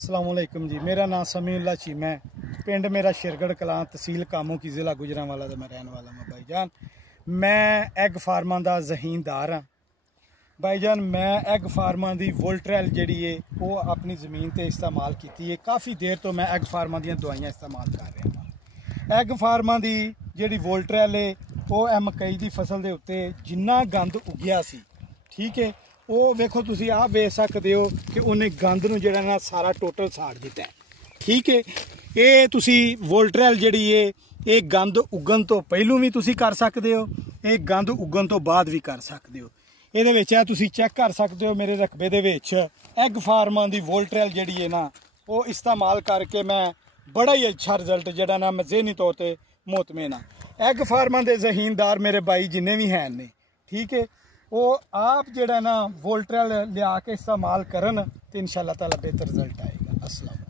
अस्सलामुअलैकुम जी। मेरा नाम समीउल्लाह चीमा है। पिंड मेरा शेरगढ़ कलां, तहसील कामों की, ज़िला गुजरांवाला का मैं रहने वाला मैं भाईजान। मैं एग फार्मां दा ज़हीनदार हाँ भाईजान। मैं एग फार्मां दी वोल्ट्रेल जिहड़ी है वो अपनी ज़मीन ते इस्तेमाल की है। काफ़ी देर तो मैं एग फार्मां दियां दवाइयां इस्तेमाल कर रहा हाँ। एग फार्मां दी जिहड़ी वोल्ट्रेल है वो मकई दी फसल के उत्ते जिन्ना गंद उगया सी, ठीक है, वो वेखो तुसी आप वेख सकते हो कि उन्हें गंद नूं जिहड़ा ना सारा टोटल साड़ दिता है, ठीक है। ये तुसी वोल्ट्रेल जिहड़ी है ये गंद उगन तो पहलू भी तुसी कर सकते हो, ये गंद उगन तो बाद भी कर सकते हो। ਇਹਦੇ ਵਿੱਚ ਆ ਤੁਸੀਂ ਚੈੱਕ ਕਰ ਸਕਦੇ ਹੋ ਮੇਰੇ ਰਕਬੇ ਦੇ ਵਿੱਚ ਐਗ ਫਾਰਮਾਂ ਦੀ ਵੋਲਟਰੈਲ ਜਿਹੜੀ ਹੈ ਨਾ ਉਹ ਇਸਤੇਮਾਲ ਕਰਕੇ ਮੈਂ ਬੜਾ ਹੀ ਅੱਛਾ ਰਿਜ਼ਲਟ ਜਿਹੜਾ ਨਾ ਮੈਂ ਜ਼ਿਹਨੀ ਤੌਰ ਤੇ ਮੁਤਮਿਨ ਹਾਂ। ਐਗ ਫਾਰਮਾਂ ਦੇ ਜ਼ਹੀਨਦਾਰ ਮੇਰੇ ਭਾਈ ਜਿੰਨੇ ਵੀ ਹਨ ਨੇ, ਠੀਕ ਹੈ, ਉਹ ਆਪ ਜਿਹੜਾ ਨਾ ਵੋਲਟਰੈਲ ਲਿਆ ਕੇ ਇਸਤੇਮਾਲ ਕਰਨ ਤੇ ਇਨਸ਼ਾਅੱਲਾ ਤਾਲਾ ਬਿਹਤਰ ਰਿਜ਼ਲਟ ਆਏਗਾ। अस्सलाम।